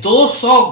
200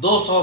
200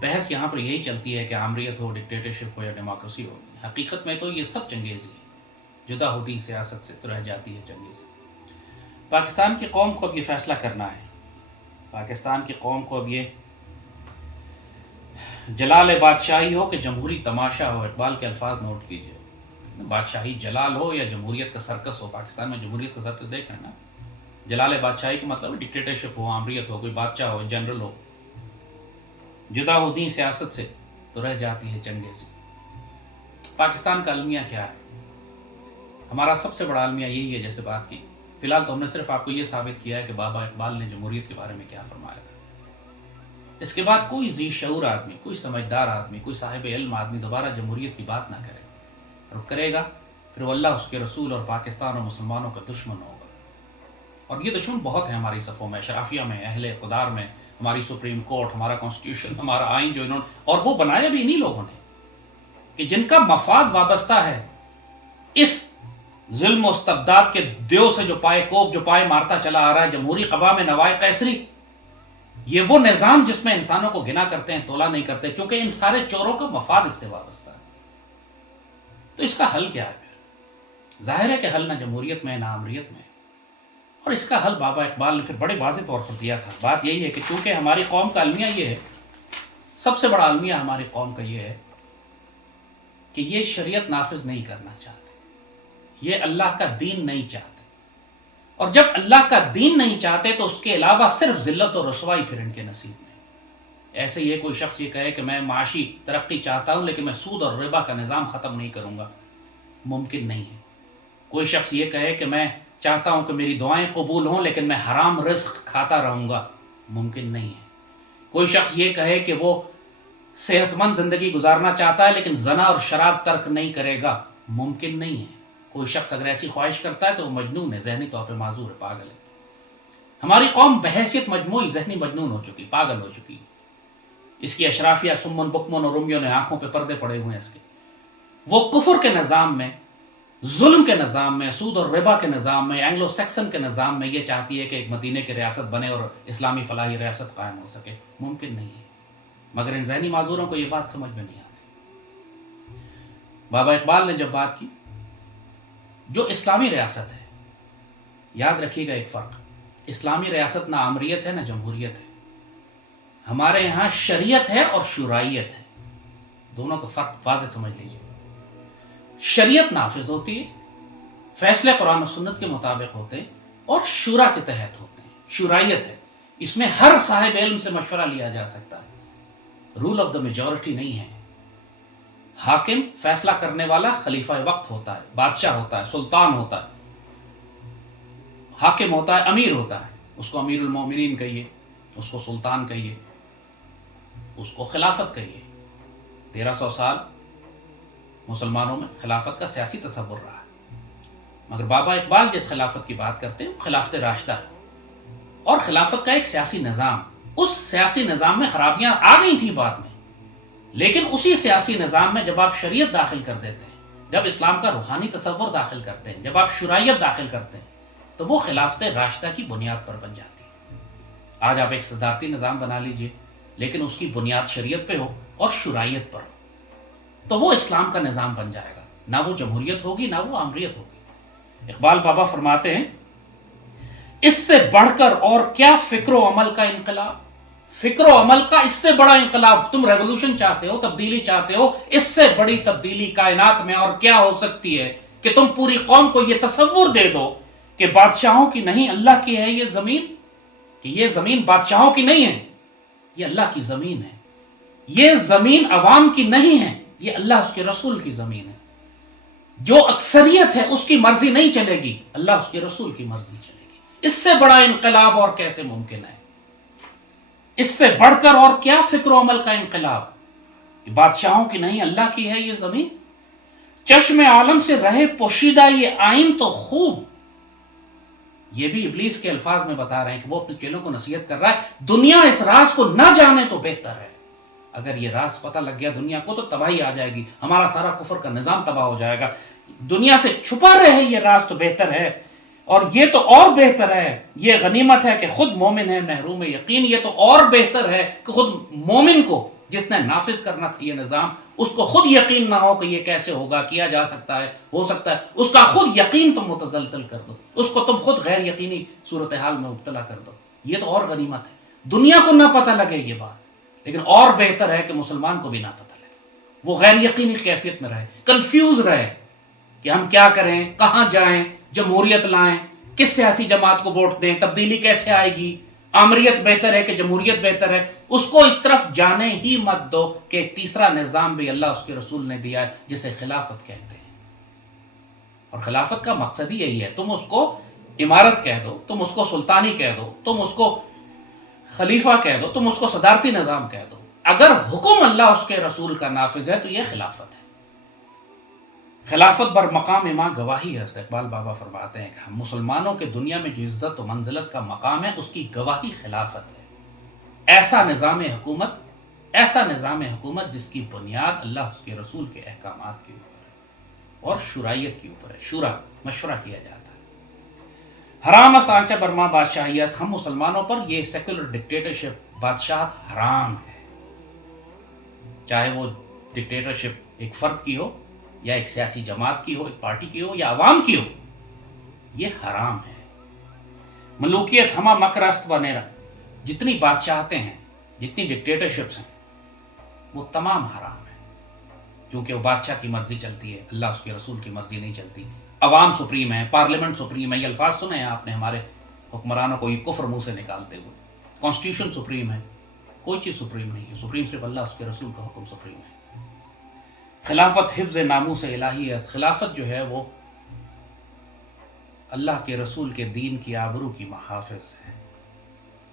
بحث یہاں پر یہی چلتی ہے کہ آمریت ہو، ڈکٹیٹرشپ ہو یا ڈیموکریسی ہو، حقیقت میں تو یہ سب چنگیزی ہے، جدا ہوتی سیاست سے تو رہ جاتی ہے چنگیزی۔ پاکستان کی قوم کو اب یہ فیصلہ کرنا ہے، پاکستان کی قوم کو اب یہ جلال بادشاہی ہو کہ جمہوری تماشا ہو، اقبال کے الفاظ نوٹ کیجئے، بادشاہی جلال ہو یا جمہوریت کا سرکس ہو۔ پاکستان میں جمہوریت کا سرکس دیکھ رہے ہیں نا، جلال بادشاہی کا مطلب ڈکٹیٹرشپ ہو، آمریت ہو، کوئی بادشاہ ہو، جنرل ہو، جدا ہوتی سیاست سے تو رہ جاتی ہے چنگیزی۔ پاکستان کا المیہ کیا ہے؟ ہمارا سب سے بڑا المیہ یہی ہے، جیسے بات کی فی الحال تو ہم نے صرف آپ کو یہ ثابت کیا ہے کہ بابا اقبال نے جمہوریت کے بارے میں کیا فرمایا تھا۔ اس کے بعد کوئی ذی شعور آدمی، کوئی سمجھدار آدمی، کوئی صاحب علم آدمی دوبارہ جمہوریت کی بات نہ کرے، اور کرے گا پھر وہ اللہ، اس کے رسول اور پاکستان اور مسلمانوں کا دشمن ہوگا۔ اور یہ دشمن بہت ہیں ہماری صفوں میں، اشرافیہ میں، اہل اقتدار میں، ہماری سپریم کورٹ، ہمارا کانسٹیٹیوشن، ہمارا آئین جو انہوں نے، اور وہ بنایا بھی انہی لوگوں نے کہ جن کا مفاد وابستہ ہے اس ظلم و استبداد کے دیو سے، جو پائے کوب، جو پائے مارتا چلا آ رہا ہے، جمہوری قبا میں نوائے قیصری۔ یہ وہ نظام جس میں انسانوں کو گنا کرتے ہیں، تولا نہیں کرتے، کیونکہ ان سارے چوروں کا مفاد اس سے وابستہ ہے۔ تو اس کا حل کیا ہے پھر؟ ظاہر ہے کہ حل نہ جمہوریت میں نہ آمریت میں، اور اس کا حل بابا اقبال نے پھر بڑے واضح طور پر دیا تھا۔ بات یہی ہے کہ چونکہ ہماری قوم کا المیہ یہ ہے، سب سے بڑا المیہ ہماری قوم کا یہ ہے کہ یہ شریعت نافذ نہیں کرنا چاہتے، یہ اللہ کا دین نہیں چاہتے، اور جب اللہ کا دین نہیں چاہتے تو اس کے علاوہ صرف ذلت اور رسوائی پھر ان کے نصیب میں۔ ایسے یہ کوئی شخص یہ کہے کہ میں معاشی ترقی چاہتا ہوں لیکن میں سود اور ربا کا نظام ختم نہیں کروں گا، ممکن نہیں ہے۔ کوئی شخص یہ کہے کہ میں چاہتا ہوں کہ میری دعائیں قبول ہوں لیکن میں حرام رزق کھاتا رہوں گا، ممکن نہیں ہے۔ کوئی شخص یہ کہے کہ وہ صحت مند زندگی گزارنا چاہتا ہے لیکن زنا اور شراب ترک نہیں کرے گا، ممکن نہیں ہے۔ کوئی شخص اگر ایسی خواہش کرتا ہے تو وہ مجنون ہے، ذہنی طور پہ معذور ہے، پاگل ہے۔ ہماری قوم بحیثیت مجموعی ذہنی مجنون ہو چکی، پاگل ہو چکی۔ اس کی اشرافیہ سمن بکمن اور امیوں نے آنکھوں پہ پردے پڑے ہوئے ہیں اس کے۔ وہ کفر کے نظام میں، ظلم کے نظام میں، سود اور ربا کے نظام میں، اینگلو سیکسن کے نظام میں یہ چاہتی ہے کہ ایک مدینے کی ریاست بنے اور اسلامی فلاحی ریاست قائم ہو سکے، ممکن نہیں ہے۔ مگر ان ذہنی معذوروں کو یہ بات سمجھ میں نہیں آتی۔ بابا اقبال نے جب بات کی جو اسلامی ریاست ہے، یاد رکھیے گا ایک فرق، اسلامی ریاست نہ آمریت ہے نہ جمہوریت ہے، ہمارے یہاں شریعت ہے اور شورائیت ہے، دونوں کا فرق واضح سمجھ لیجیے۔ شریعت نافذ ہوتی ہے، فیصلے قرآن و سنت کے مطابق ہوتے ہیں اور شورا کے تحت ہوتے ہیں، شورائیت ہے، اس میں ہر صاحب علم سے مشورہ لیا جا سکتا ہے، رول آف دا میجورٹی نہیں ہے۔ حاکم فیصلہ کرنے والا خلیفہ وقت ہوتا ہے، بادشاہ ہوتا ہے، سلطان ہوتا ہے، حاکم ہوتا ہے، امیر ہوتا ہے، اس کو امیر المومنین کہیے، اس کو سلطان کہیے، اس کو خلافت کہیے۔ 1300 سال مسلمانوں میں خلافت کا سیاسی تصور رہا ہے، مگر بابا اقبال جس خلافت کی بات کرتے ہیں وہ خلافت راشدہ ہے، اور خلافت کا ایک سیاسی نظام، اس سیاسی نظام میں خرابیاں آ گئی تھیں بعد میں، لیکن اسی سیاسی نظام میں جب آپ شریعت داخل کر دیتے ہیں، جب اسلام کا روحانی تصور داخل کرتے ہیں، جب آپ شرائعت داخل کرتے ہیں، تو وہ خلافت راشدہ کی بنیاد پر بن جاتی ہے۔ آج آپ ایک صدارتی نظام بنا لیجئے لیکن اس کی بنیاد شریعت پہ ہو اور شرائعت پر ہو، تو وہ اسلام کا نظام بن جائے گا، نہ وہ جمہوریت ہوگی نہ وہ آمریت ہوگی۔ اقبال بابا فرماتے ہیں اس سے بڑھ کر اور کیا فکر و عمل کا انقلاب، فکر و عمل کا اس سے بڑا انقلاب، تم ریولوشن چاہتے ہو، تبدیلی چاہتے ہو، اس سے بڑی تبدیلی کائنات میں اور کیا ہو سکتی ہے کہ تم پوری قوم کو یہ تصور دے دو کہ بادشاہوں کی نہیں اللہ کی ہے یہ زمین، کہ یہ زمین بادشاہوں کی نہیں ہے، یہ اللہ کی زمین ہے، یہ زمین عوام کی نہیں ہے، یہ اللہ اس کے رسول کی زمین ہے، جو اکثریت ہے اس کی مرضی نہیں چلے گی، اللہ اس کے رسول کی مرضی چلے گی۔ اس سے بڑا انقلاب اور کیسے ممکن ہے؟ اس سے بڑھ کر اور کیا فکر و عمل کا انقلاب کہ بادشاہوں کی نہیں اللہ کی ہے یہ زمین، چشم عالم سے رہے پوشیدہ یہ آئین تو خوب۔ یہ بھی ابلیس کے الفاظ میں بتا رہے ہیں کہ وہ اپنے چیلوں کو نصیحت کر رہا ہے، دنیا اس راز کو نہ جانے تو بہتر ہے۔ اگر یہ راز پتہ لگ گیا دنیا کو تو تباہی آ جائے گی، ہمارا سارا کفر کا نظام تباہ ہو جائے گا۔ دنیا سے چھپا رہے یہ راز تو بہتر ہے، اور یہ تو اور بہتر ہے، یہ غنیمت ہے کہ خود مومن ہے محروم یقین، یہ تو اور بہتر ہے کہ خود مومن کو جس نے نافذ کرنا تھا یہ نظام، اس کو خود یقین نہ ہو کہ یہ کیسے ہوگا، کیا جا سکتا ہے، ہو سکتا ہے، اس کا خود یقین تم متزلزل کر دو، اس کو تم خود غیر یقینی صورتحال میں مبتلا کر دو، یہ تو اور غنیمت ہے۔ دنیا کو نہ پتہ لگے یہ بات، لیکن اور بہتر ہے کہ مسلمان کو بھی نہ پتہ لگے، وہ غیر یقینی کیفیت میں رہے، کنفیوز رہے کہ ہم کیا کریں، کہاں جائیں، جمہوریت لائیں، کس سیاسی جماعت کو ووٹ دیں، تبدیلی کیسے آئے گی، آمریت بہتر ہے کہ جمہوریت بہتر ہے۔ اس کو اس طرف جانے ہی مت دو کہ ایک تیسرا نظام بھی اللہ اس کے رسول نے دیا ہے جسے خلافت کہتے ہیں، اور خلافت کا مقصد ہی یہی ہے، تم اس کو امارت کہہ دو، تم اس کو سلطانی کہہ دو، تم اس کو خلیفہ کہہ دو، تم اس کو صدارتی نظام کہہ دو، اگر حکم اللہ اس کے رسول کا نافذ ہے تو یہ خلافت ہے۔ خلافت بر مقام ماں گواہی ہے، اقبال بابا فرماتے ہیں کہ ہم مسلمانوں کے دنیا میں جو عزت و منزلت کا مقام ہے اس کی گواہی خلافت ہے۔ ایسا نظام حکومت جس کی بنیاد اللہ اس کے رسول کے احکامات کے اوپر ہے اور شورائیت کے اوپر ہے، شورا مشورہ کیا جاتا ہے۔ حرام است آنچہ برما بادشاہی است، ہم مسلمانوں پر یہ سیکولر ڈکٹیٹرشپ بادشاہت حرام ہے، چاہے وہ ڈکٹیٹرشپ ایک فرد کی ہو یا ایک سیاسی جماعت کی ہو، ایک پارٹی کی ہو یا عوام کی ہو، یہ حرام ہے۔ ملوکیت ہما مکر است و نیرا، جتنی بادشاہتیں ہیں، جتنی ڈکٹیٹرشپس ہیں، وہ تمام حرام ہیں، کیونکہ وہ بادشاہ کی مرضی چلتی ہے، اللہ اس کے رسول کی مرضی نہیں چلتی۔ عوام سپریم ہے، پارلیمنٹ سپریم ہے، یہ الفاظ سنے ہیں آپ نے ہمارے حکمرانوں کو یہ کفر منہ سے نکالتے ہوئے۔ کانسٹیٹیوشن سپریم ہے، کوئی چیز سپریم نہیں ہے، سپریم صرف اللہ اس کے رسول کا حکم سپریم ہے۔ خلافت حفظ ناموس الہی ہے، خلافت جو ہے وہ اللہ کے رسول کے دین کی آبرو کی محافظ ہے۔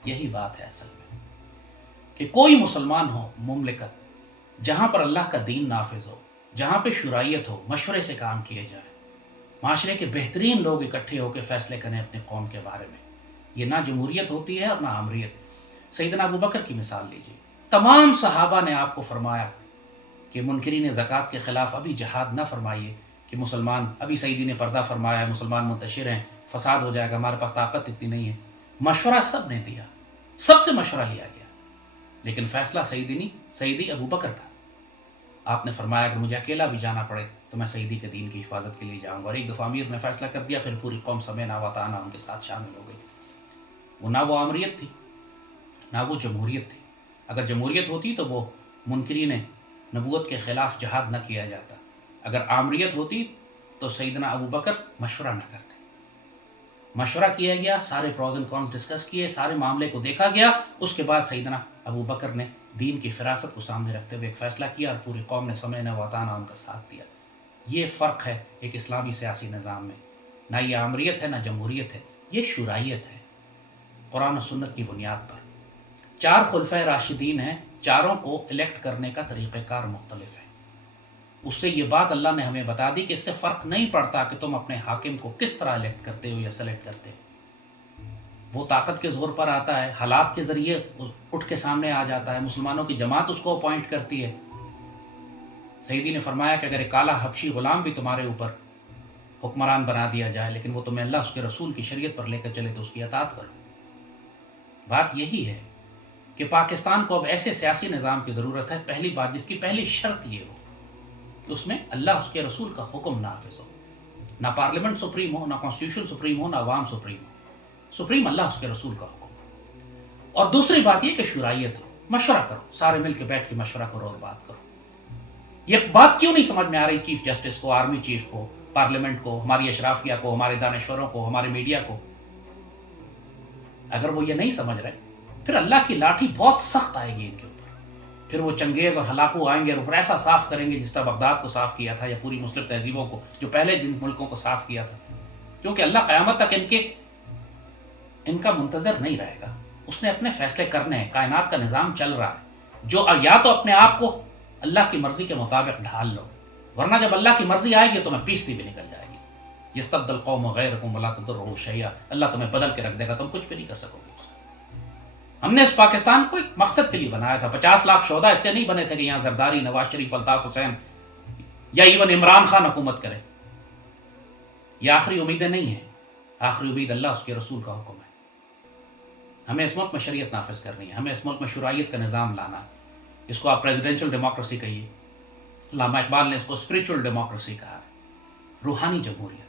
یہی بات ہے اصل میں کہ کوئی مسلمان ہو مملکت جہاں پر اللہ کا دین نافذ ہو، جہاں پہ شرائعت ہو، مشورے سے کام کیے جائے، معاشرے کے بہترین لوگ اکٹھے ہو کے فیصلے کریں اپنے قوم کے بارے میں، یہ نہ جمہوریت ہوتی ہے اور نہ آمریت۔ سیدنا ابو بکر کی مثال لیجیے، تمام صحابہ نے آپ کو فرمایا کہ منکرین زکوٰۃ کے خلاف ابھی جہاد نہ فرمائیے، کہ مسلمان ابھی سیدی نے پردہ فرمایا ہے، مسلمان منتشر ہیں، فساد ہو جائے گا، ہمارے پاس طاقت اتنی نہیں ہے۔ مشورہ سب نے دیا، سب سے مشورہ لیا گیا، لیکن فیصلہ سیدی ابو بکر کا۔ آپ نے فرمایا کہ مجھے اکیلا بھی جانا پڑے تو میں سیدی کے دین کی حفاظت کے لیے جاؤں گا، اور ایک دفعہ امیر نے فیصلہ کر دیا، پھر پوری قوم سمینا وطانا ان کے ساتھ شامل ہو گئی۔ وہ نہ وہ آمریت تھی نہ وہ جمہوریت تھی، اگر جمہوریت ہوتی تو وہ منکرین نبوت کے خلاف جہاد نہ کیا جاتا، اگر آمریت ہوتی تو سیدنا ابو بکر مشورہ نہ کرتے۔ مشورہ کیا گیا، سارے پروز اینڈ کونس ڈسکس کیے، سارے معاملے کو دیکھا گیا، اس کے بعد سیدنا ابو بکر نے دین کی فراست کو سامنے رکھتے ہوئے ایک فیصلہ کیا، اور پوری قوم نے سمینا وطانا ان کا ساتھ دیا۔ یہ فرق ہے ایک اسلامی سیاسی نظام میں، نہ یہ آمریت ہے نہ جمہوریت ہے، یہ شورائیت ہے، قرآن و سنت کی بنیاد پر۔ 4 خلفۂ راشدین ہیں، چاروں کو الیکٹ کرنے کا طریقہ کار مختلف ہے۔ اس سے یہ بات اللہ نے ہمیں بتا دی کہ اس سے فرق نہیں پڑتا کہ تم اپنے حاکم کو کس طرح الیکٹ کرتے ہو یا سلیکٹ کرتے ہو، وہ طاقت کے زور پر آتا ہے، حالات کے ذریعے اٹھ کے سامنے آ جاتا ہے، مسلمانوں کی جماعت اس کو اپوائنٹ کرتی ہے۔ سیدی نے فرمایا کہ اگر ایک کالا حبشی غلام بھی تمہارے اوپر حکمران بنا دیا جائے، لیکن وہ تمہیں اللہ اس کے رسول کی شریعت پر لے کر چلے تو اس کی اطاعت کرو۔ بات یہی ہے کہ پاکستان کو اب ایسے سیاسی نظام کی ضرورت ہے، پہلی بات جس کی پہلی شرط یہ ہو کہ اس میں اللہ اس کے رسول کا حکم نافذ ہو، نہ پارلیمنٹ سپریم ہو، نہ کانسٹیٹیوشن سپریم ہو، نہ عوام سپریم ہو، سپریم اللہ اس کے رسول کا حکم۔ اور دوسری بات یہ کہ شرائعت ہو، مشورہ کرو، سارے مل کے بیٹھ کے مشورہ کرو اور بات کرو۔ یہ بات کیوں نہیں سمجھ میں آ رہی چیف جسٹس کو، آرمی چیف کو، پارلیمنٹ کو، ہماری اشرافیہ کو، ہمارے دانشوروں کو، ہمارے میڈیا کو؟ اگر وہ یہ نہیں سمجھ رہے، پھر اللہ کی لاٹھی بہت سخت آئے گی ان کے اوپر، پھر وہ چنگیز اور ہلاکو آئیں گے اور پھر ایسا صاف کریں گے جس طرح بغداد کو صاف کیا تھا یا پوری مسلم تہذیبوں کو جو پہلے جن ملکوں کو صاف کیا تھا، کیونکہ اللہ قیامت تک ان کا منتظر نہیں رہے گا، اس نے اپنے فیصلے کرنے ہیں، کائنات کا نظام چل رہا ہے، جو یا تو اپنے آپ کو اللہ کی مرضی کے مطابق ڈھال لو، ورنہ جب اللہ کی مرضی آئے گی تو تمہیں پیستی بھی نکل جائے گی۔ یستبدل قوم غیرکم ولا تضرہ شیئا، اللہ تمہیں بدل کے رکھ دے گا، تم کچھ بھی نہیں کر سکو گے۔ ہم نے اس پاکستان کو ایک مقصد کے لیے بنایا تھا، 50 لاکھ شہداء اس لیے نہیں بنے تھے کہ یہاں زرداری، نواز شریف، الطاف حسین یا ایون عمران خان حکومت کرے۔ یہ آخری امیدیں نہیں ہیں، آخری امید اللہ اس کے رسول کا حکم ہے۔ ہمیں اس ملک میں شریعت نافذ کرنی ہے، ہمیں اس ملک میں شرائعت کا نظام لانا ہے، اس کو آپ پریزیڈینشل ڈیموکریسی کہیے، علامہ اقبال نے اس کو اسپریچول ڈیموکریسی کہا ہے، روحانی جمہوریت۔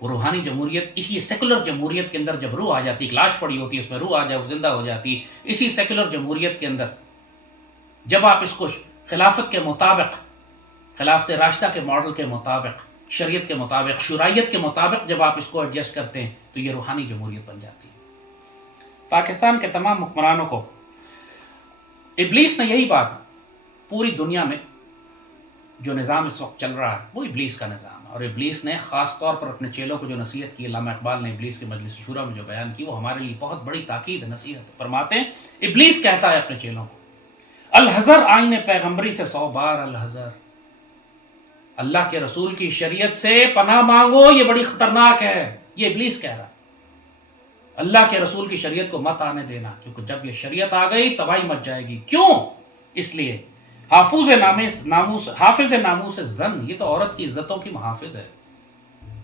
وہ روحانی جمہوریت اسی سیکولر جمہوریت کے اندر جب روح آ جاتی، ایک لاش پڑی ہوتی ہے، اس میں روح آ جائے، وہ زندہ ہو جاتی ہے۔ اسی سیکولر جمہوریت کے اندر جب آپ اس کو خلافت کے مطابق، خلافت راشدہ کے ماڈل کے مطابق، شریعت کے مطابق، شرائعت کے مطابق جب آپ اس کو ایڈجسٹ کرتے ہیں تو یہ روحانی جمہوریت بن جاتی ہے۔ پاکستان کے تمام حکمرانوں کو ابلیس نے یہی بات، پوری دنیا میں جو نظام اس وقت چل رہا ہے وہ ابلیس کا نظام ہے، اور ابلیس نے خاص طور پر اپنے چیلوں کو جو نصیحت کی، علامہ اقبال نے ابلیس کے مجلس شورا میں جو بیان کی، وہ ہمارے لیے بہت بڑی تاکید نصیحت ہے۔ فرماتے ہیں ابلیس کہتا ہے اپنے چیلوں کو، الحذر آئین پیغمبری سے 100 بار الحذر، اللہ کے رسول کی شریعت سے پناہ مانگو، یہ بڑی خطرناک ہے۔ یہ ابلیس کہہ رہا ہے اللہ کے رسول کی شریعت کو مت آنے دینا، کیونکہ جب یہ شریعت آ گئی تباہی مچ جائے گی۔ کیوں؟ اس لیے حافظ ناموس زن، یہ تو عورت کی عزتوں کی محافظ ہے۔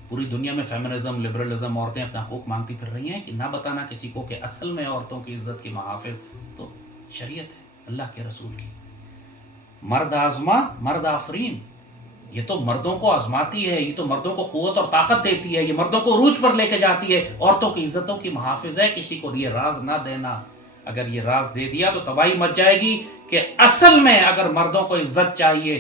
پوری دنیا میں فیمنزم، لبرلزم، عورتیں اپنا حقوق مانگتی پھر رہی ہیں کہ نہ بتانا کسی کو کہ اصل میں عورتوں کی عزت کی محافظ تو شریعت ہے اللہ کے رسول کی۔ مرد آزما مرد آفرین، یہ تو مردوں کو آزماتی ہے، یہ تو مردوں کو قوت اور طاقت دیتی ہے، یہ مردوں کو عروج پر لے کے جاتی ہے، عورتوں کی عزتوں کی محافظ ہے۔ کسی کو یہ راز نہ دینا، اگر یہ راز دے دیا تو تباہی مچ جائے گی، کہ اصل میں اگر مردوں کو عزت چاہیے،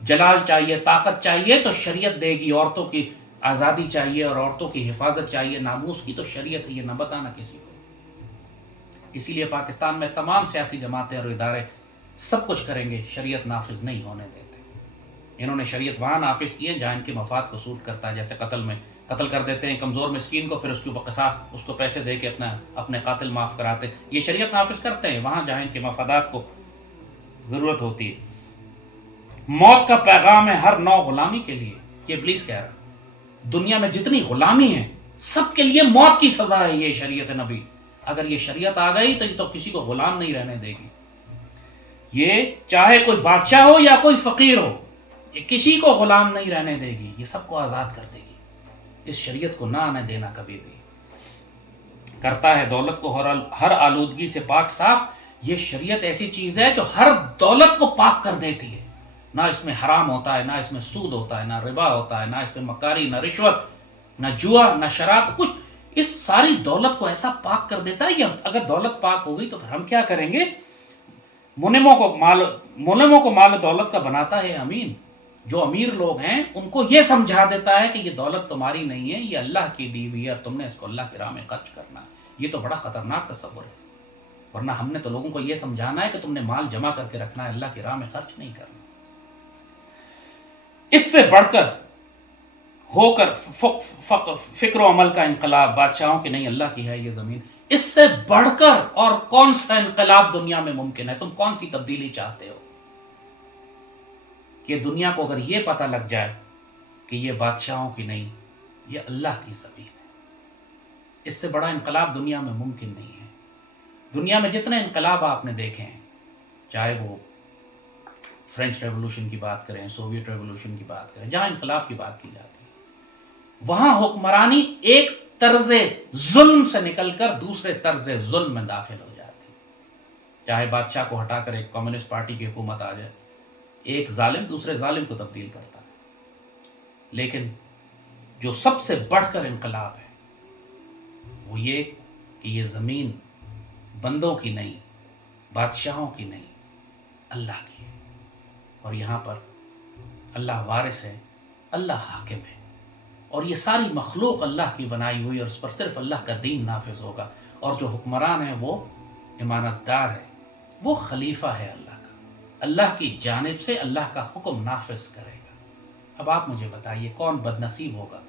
جلال چاہیے، طاقت چاہیے تو شریعت دے گی، عورتوں کی آزادی چاہیے اور عورتوں کی حفاظت چاہیے، ناموس کی تو شریعت ہے، یہ نہ بتانا کسی کو۔ اسی لیے پاکستان میں تمام سیاسی جماعتیں اور ادارے سب کچھ کریں گے، شریعت نافذ نہیں ہونے دیتے۔ انہوں نے شریعت وہاں نافذ کی ہے جہاں ان کے مفاد کو سوٹ کرتا ہے، جیسے قتل میں قتل کر دیتے ہیں کمزور مسکین کو، پھر اس کے اوپر قصاص، اس کو پیسے دے کے اپنے قاتل معاف کراتے ہیں۔ یہ شریعت نافذ کرتے ہیں وہاں جہاں ان کے مفادات کو ضرورت ہوتی ہے۔ موت کا پیغام ہے ہر نو غلامی کے لیے، یہ ابلیس کہہ رہا ہے۔ دنیا میں جتنی غلامی ہے سب کے لیے موت کی سزا ہے، یہ شریعت نبی۔ اگر یہ شریعت آ گئی تو یہ تو کسی کو غلام نہیں رہنے دے گی۔ یہ چاہے کوئی بادشاہ ہو یا کوئی فقیر ہو، یہ کسی کو غلام نہیں رہنے دے گی، یہ سب کو آزاد کر دے گی۔ اس شریعت کو نہ آنے دینا کبھی بھی۔ کرتا ہے دولت کو ہر آلودگی سے پاک صاف، یہ شریعت ایسی چیز ہے جو ہر دولت کو پاک کر دیتی ہے۔ نہ اس میں حرام ہوتا ہے، نہ اس میں سود ہوتا ہے، نہ ربا ہوتا ہے، نہ اس میں مکاری، نہ رشوت، نہ جوا، نہ شراب، کچھ اس ساری دولت کو ایسا پاک کر دیتا ہے۔ یہ اگر دولت پاک ہو گئی تو پھر ہم کیا کریں گے؟ منموں کو مال دولت کا بناتا ہے امین۔ جو امیر لوگ ہیں ان کو یہ سمجھا دیتا ہے کہ یہ دولت تمہاری نہیں ہے، یہ اللہ کی دی ہوئی ہے اور تم نے اس کو اللہ کی راہ میں خرچ کرنا ہے۔ یہ تو بڑا خطرناک تصور ہے، ورنہ ہم نے تو لوگوں کو یہ سمجھانا ہے کہ تم نے مال جمع کر کے رکھنا ہے، اللہ کی راہ میں خرچ نہیں کرنا۔ اس سے بڑھ کر ہو کر فکر و عمل کا انقلاب، بادشاہوں کی نہیں اللہ کی ہے یہ زمین، اس سے بڑھ کر اور کون سا انقلاب دنیا میں ممکن ہے؟ تم کون سی تبدیلی چاہتے ہو؟ کہ دنیا کو اگر یہ پتہ لگ جائے کہ یہ بادشاہوں کی نہیں، یہ اللہ کی زمین ہے، اس سے بڑا انقلاب دنیا میں ممکن نہیں ہے۔ دنیا میں جتنے انقلاب آپ نے دیکھے ہیں، چاہے وہ فرینچ ریولوشن کی بات کریں، سوویت ریولوشن کی بات کریں، جہاں انقلاب کی بات کی جاتی ہے، وہاں حکمرانی ایک طرز ظلم سے نکل کر دوسرے طرز ظلم میں داخل ہو جاتی ہے۔ چاہے بادشاہ کو ہٹا کر ایک کمیونسٹ پارٹی کی حکومت آ جائے، ایک ظالم دوسرے ظالم کو تبدیل کرتا ہے۔ لیکن جو سب سے بڑھ کر انقلاب ہے وہ یہ کہ یہ زمین بندوں کی نہیں، بادشاہوں کی نہیں، اللہ کی ہے، اور یہاں پر اللہ وارث ہے، اللہ حاکم ہے، اور یہ ساری مخلوق اللہ کی بنائی ہوئی، اور اس پر صرف اللہ کا دین نافذ ہوگا، اور جو حکمران ہے وہ امانت دار ہے، وہ خلیفہ ہے اللہ کا، اللہ کی جانب سے اللہ کا حکم نافذ کرے گا۔ اب آپ مجھے بتائیے کون بد نصیب ہوگا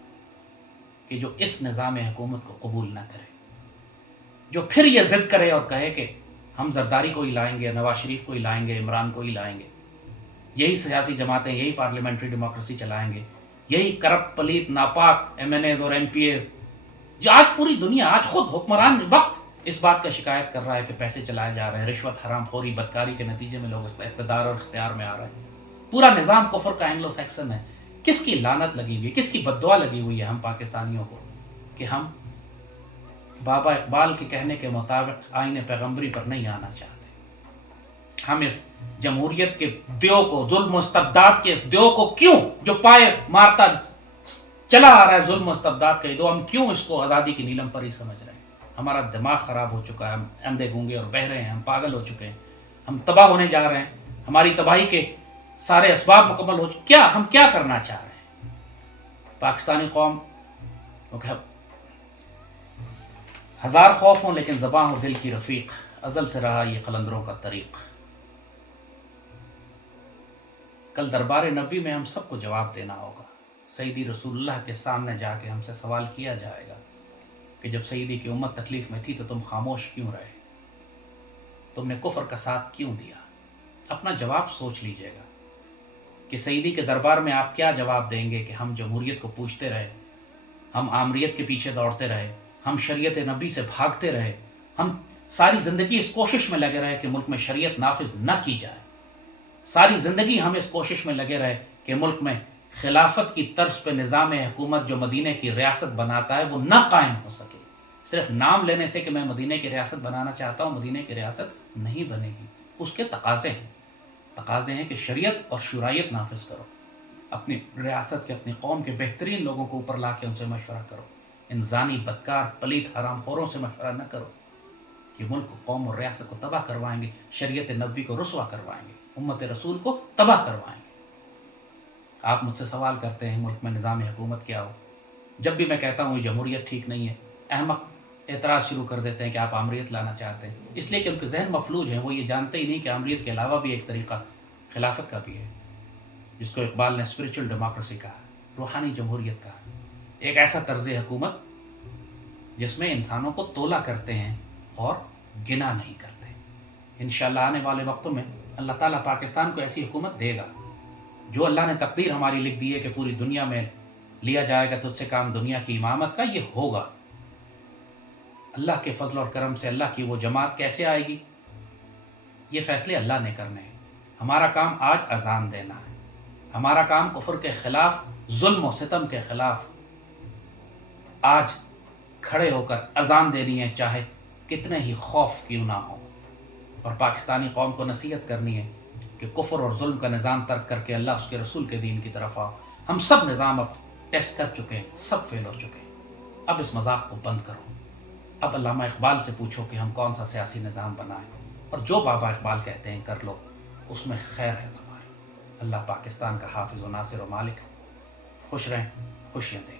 کہ جو اس نظام حکومت کو قبول نہ کرے، جو پھر یہ ضد کرے اور کہے کہ ہم زرداری کو ہی لائیں گے، نواز شریف کو ہی لائیں گے، عمران کو ہی لائیں گے، یہی سیاسی جماعتیں یہی پارلیمنٹری ڈیموکریسی چلائیں گے، یہی کرپٹ پلیت ناپاک ایم این ایز اور ایم پی ایز، جو آج پوری دنیا، آج خود حکمران وقت اس بات کا شکایت کر رہا ہے کہ پیسے چلائے جا رہے ہیں، رشوت، حرام خوری، بدکاری کے نتیجے میں لوگ اقتدار اور اختیار میں آ رہے ہیں۔ پورا نظام کفر کا اینگلو سیکسن ہے۔ کس کی لعنت لگی ہوئی ہے، کس کی بد دعا لگی ہوئی ہے ہم پاکستانیوں کو کہ ہم بابا اقبال کے کہنے کے مطابق آئین پیغمبری پر نہیں آنا چاہتے، ہم اس جمہوریت کے دیو کو، ظلم و استبداد کے اس دیو کو کیوں، جو پائے مارتا چلا آ رہا ہے ظلم و استبداد کا یہ دو، ہم کیوں اس کو آزادی کی نیلم پر ہی سمجھ رہے ہیں؟ ہمارا دماغ خراب ہو چکا ہے، ہم اندھے گونگے اور بہرے ہیں، ہم پاگل ہو چکے ہیں، ہم تباہ ہونے جا رہے ہیں، ہماری تباہی کے سارے اسباب مکمل ہو چکے، ہم کیا کرنا چاہ رہے ہیں؟ پاکستانی قوم ہزار خوف ہوں لیکن زباں ہو دل کی رفیق، ازل سے رہا یہ قلندروں کا طریق۔ کل دربار نبوی میں ہم سب کو جواب دینا ہوگا، سیدی رسول اللہ کے سامنے جا کے ہم سے سوال کیا جائے گا کہ جب سیدی کی امت تکلیف میں تھی تو تم خاموش کیوں رہے؟ تم نے کفر کا ساتھ کیوں دیا؟ اپنا جواب سوچ لیجئے گا کہ سیدی کے دربار میں آپ کیا جواب دیں گے کہ ہم جمہوریت کو پوچھتے رہے، ہم آمریت کے پیچھے دوڑتے رہے، ہم شریعت نبی سے بھاگتے رہے، ہم ساری زندگی اس کوشش میں لگے رہے کہ ملک میں شریعت نافذ نہ کی جائے، ساری زندگی ہم اس کوشش میں لگے رہے کہ ملک میں خلافت کی طرز پہ نظام حکومت جو مدینہ کی ریاست بناتا ہے وہ نہ قائم ہو سکے۔ صرف نام لینے سے کہ میں مدینہ کی ریاست بنانا چاہتا ہوں، مدینہ کی ریاست نہیں بنے گی۔ اس کے تقاضے ہیں کہ شریعت اور شرائط نافذ کرو، اپنی ریاست کے، اپنی قوم کے بہترین لوگوں کو اوپر لا کے ان سے مشورہ کرو، ان زانی، بدکار، پلیت، حرام خوروں سے مشورہ نہ کرو کہ ملک، قوم اور ریاست کو تباہ کروائیں گے، شریعت نبوی کو رسوا کروائیں گے، امت رسول کو تباہ کروائیں گے۔ آپ مجھ سے سوال کرتے ہیں ملک میں نظام حکومت کیا ہو، جب بھی میں کہتا ہوں یہ جمہوریت ٹھیک نہیں ہے، احمق اعتراض شروع کر دیتے ہیں کہ آپ آمریت لانا چاہتے ہیں، اس لیے کہ ان کے ذہن مفلوج ہیں، وہ یہ جانتے ہی نہیں کہ آمریت کے علاوہ بھی ایک طریقہ خلافت کا بھی ہے، جس کو اقبال نے اسپریچول ڈیموکریسی کہا، روحانی جمہوریت کہا، ایک ایسا طرز حکومت جس میں انسانوں کو تولا کرتے ہیں اور گنا نہیں کرتے۔ انشاءاللہ آنے والے وقتوں میں اللہ تعالیٰ پاکستان کو ایسی حکومت دے گا، جو اللہ نے تقدیر ہماری لکھ دی ہے کہ پوری دنیا میں لیا جائے گا تجھ سے کام دنیا کی امامت کا، یہ ہوگا۔ اللہ کے فضل اور کرم سے اللہ کی وہ جماعت کیسے آئے گی، یہ فیصلے اللہ نے کرنے ہیں۔ ہمارا کام آج اذان دینا ہے، ہمارا کام کفر کے خلاف، ظلم و ستم کے خلاف آج کھڑے ہو کر اذان دینی ہے، چاہے کتنے ہی خوف کیوں نہ ہو، اور پاکستانی قوم کو نصیحت کرنی ہے کہ کفر اور ظلم کا نظام ترک کر کے اللہ اس کے رسول کے دین کی طرف آؤ۔ ہم سب نظام اب ٹیسٹ کر چکے ہیں، سب فیل ہو چکے ہیں، اب اس مذاق کو بند کرو۔ اب علامہ اقبال سے پوچھو کہ ہم کون سا سیاسی نظام بنائیں، اور جو بابا اقبال کہتے ہیں کر لو، اس میں خیر ہے تمہاری۔ اللہ پاکستان کا حافظ و ناصر و مالک، خوش رہیں، خوشیاں دیں۔